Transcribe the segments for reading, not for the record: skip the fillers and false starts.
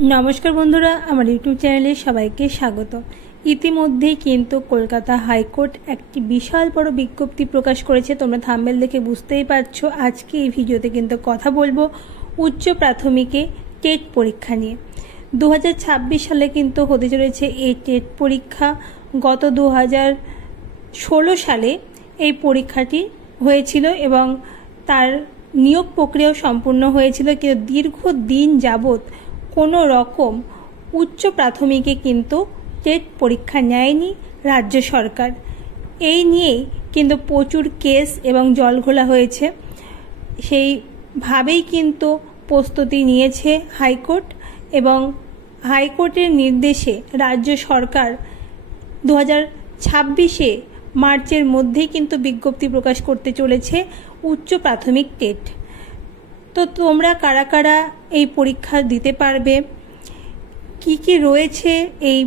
नमस्कार बंधुरा आमार यूट्यूब चैनेले सबाइके स्वागत। इतिमध्ये किन्तु कलकाता हाईकोर्ट एक विशाल बड़ विज्ञप्ति प्रकाश करेছে। तोमरा थाम्बनेल देखे बुझतेई पारछो आजके এই ভিডিওতে কিন্তু কথা বলবো উচ্চ প্রাথমিকে টেট পরীক্ষা নিয়ে। 2026 সালে কিন্তু হতে চলেছে এই টেট পরীক্ষা। গত 2016 সালে এই পরীক্ষাটি হয়েছিল এবং তার নিয়োগ প্রক্রিয়া সম্পূর্ণ হয়েছিল, কিন্তু দীর্ঘদিন যাবত কোনো রকম উচ্চ প্রাথমিকে কিন্তু টেট পরীক্ষা নেয়নি রাজ্য সরকার। এই নিয়েই কিন্তু প্রচুর কেস এবং জলঘোলা হয়েছে। সেইভাবেই কিন্তু প্রস্তুতি নিয়েছে হাইকোর্ট এবং হাইকোর্টের নির্দেশে রাজ্য সরকার 2026 মার্চের মধ্যেই কিন্তু বিজ্ঞপ্তি প্রকাশ করতে চলেছে উচ্চ প্রাথমিক টেট। তো তোমরা কারা কারা এই পরীক্ষা দিতে পারবে, কি কি রয়েছে এই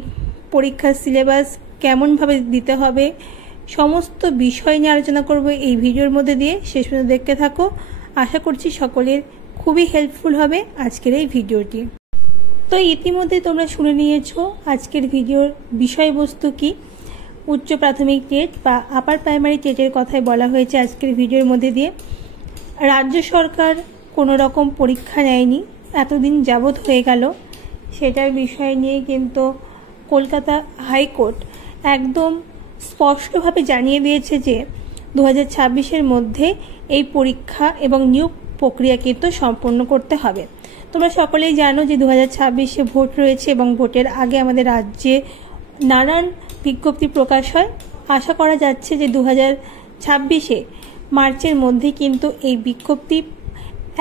পরীক্ষার সিলেবাস, কেমনভাবে দিতে হবে, সমস্ত বিষয় নিয়ে আলোচনা করব এই ভিডিওর মধ্যে দিয়ে। শেষ পর্যন্ত দেখতে থাকো, আশা করছি সকলের খুবই হেল্পফুল হবে আজকের এই ভিডিওটি। তো ইতিমধ্যে তোমরা শুনে নিয়েছো আজকের ভিডিওর বিষয়বস্তু কি। উচ্চ প্রাথমিক টেট বা আপার প্রাইমারি টেটের কথাই বলা হয়েছে আজকের ভিডিওর মধ্যে দিয়ে। রাজ্য সরকার কোনো রকম পরীক্ষা নেয়নি, এতদিন যাবৎ হয়ে গেল। সেটার বিষয় নিয়ে কিন্তু কলকাতা হাইকোর্ট একদম স্পষ্টভাবে জানিয়ে দিয়েছে যে 2026-এর মধ্যে এই পরীক্ষা এবং নিয়োগ প্রক্রিয়া কিন্তু সম্পন্ন করতে হবে। তোমরা সকলেই জানো যে 2026-এ ভোট রয়েছে এবং ভোটের আগে আমাদের রাজ্যে নানান বিজ্ঞপ্তি প্রকাশ হয়। আশা করা যাচ্ছে যে 2026-এ মার্চের মধ্যে কিন্তু এই বিজ্ঞপ্তি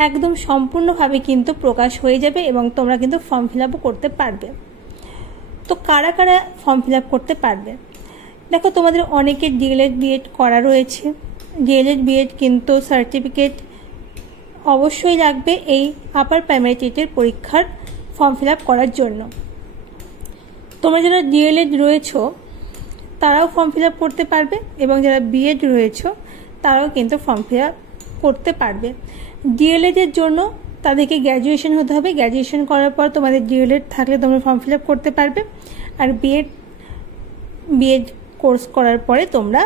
একদম সম্পূর্ণভাবে কিন্তু প্রকাশ হয়ে যাবে এবং তোমরা কিন্তু ফর্ম ফিল আপও করতে পারবে। তো কারা কারা ফর্ম ফিল আপ করতে পারবে? দেখো, তোমাদের অনেকের ডিএলএড বিএড করা রয়েছে। ডিএলএড বিএড কিন্তু সার্টিফিকেট অবশ্যই লাগবে এই আপার প্রাইমারি টেটের পরীক্ষার ফর্ম ফিল আপ করার জন্য। তোমরা যারা ডিএলএড রয়েছো তারাও ফর্ম ফিল আপ করতে পারবে এবং যারা বিএড রয়েছো তারাও কিন্তু ফর্ম ফিল আপ করতে পারবে। ডিএলএড-এর জন্য তাদেরকে গ্র্যাজুয়েশন হতে হবে। গ্র্যাজুয়েশন করার পর তোমাদের ডিএলএড থাকলে তোমরা ফর্ম ফিল আপ করতে পারবে। আর বিএড কোর্স করার পরে তোমরা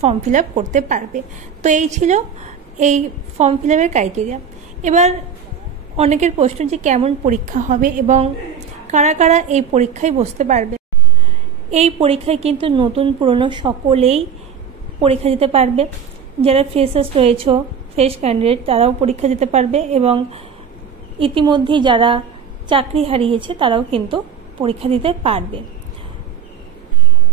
ফর্ম ফিল আপ করতে পারবে। তো এই ছিল এই ফর্ম ফিল আপের ক্রাইটেরিয়া। এবার অনেকের প্রশ্ন যে কেমন পরীক্ষা হবে এবং কারা কারা এই পরীক্ষায় বসতে পারবে। এই পরীক্ষায় কিন্তু নতুন পুরনো সকলেই পরীক্ষা দিতে পারবে। যারা ফ্রেশার্স রয়েছে, ফ্রেশ ক্যান্ডিডেট, তারাও পরীক্ষা দিতে পারবে এবং ইতিমধ্যেই যারা চাকরি হারিয়েছে তারাও কিন্তু পরীক্ষা দিতে পারবে।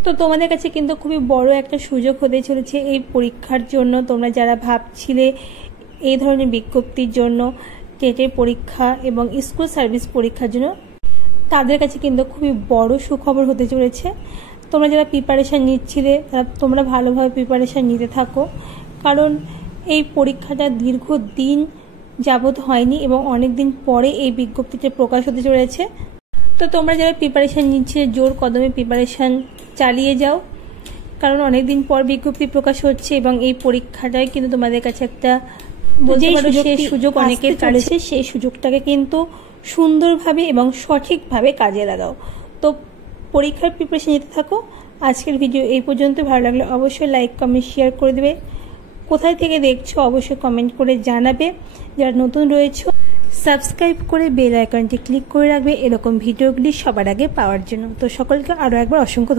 তো তোমাদের কাছে কিন্তু খুবই বড় একটা সুযোগ হতে চলেছে এই পরীক্ষার জন্য। তোমরা যারা ভাবছিলে এই ধরনের বিজ্ঞপ্তির জন্য, টেটের পরীক্ষা এবং স্কুল সার্ভিস পরীক্ষার জন্য, তাদের কাছে কিন্তু খুবই বড় সুখবর হতে চলেছে। তোমরা যারা প্রিপারেশান নিচ্ছিলে তোমরা ভালোভাবে প্রিপারেশান নিতে থাকো, কারণ এই পরীক্ষাটা দীর্ঘদিন যাবৎ হয়নি এবং অনেক দিন পরে এই বিজ্ঞপ্তিটা প্রকাশ হতে চলেছে। তো তোমরা যারা প্রিপারেশান নিচ্ছে জোর কদমে প্রিপারেশান চালিয়ে যাও, কারণ অনেক দিন পর বিজ্ঞপ্তি প্রকাশ হচ্ছে এবং এই পরীক্ষাটাই কিন্তু তোমাদের কাছে একটা সুযোগ অনেকের চলেছে। সেই সুযোগটাকে কিন্তু সুন্দরভাবে এবং সঠিকভাবে কাজে লাগাও। তো পরীক্ষার প্রিপারেশান নিতে থাকো। আজকের ভিডিও এই পর্যন্ত। ভালো লাগলে অবশ্যই লাইক কমেন্ট শেয়ার করে দেবে। কোথায় থেকে দেখছো অবশ্যই কমেন্ট করে জানাবে। যারা নতুন রয়েছে সাবস্ক্রাইব করে বেল আইকনটি ক্লিক করে রাখবে এরকম ভিডিওগুলি সবার আগে পাওয়ার জন্য। তো সকলকে আরও একবার অসংখ্য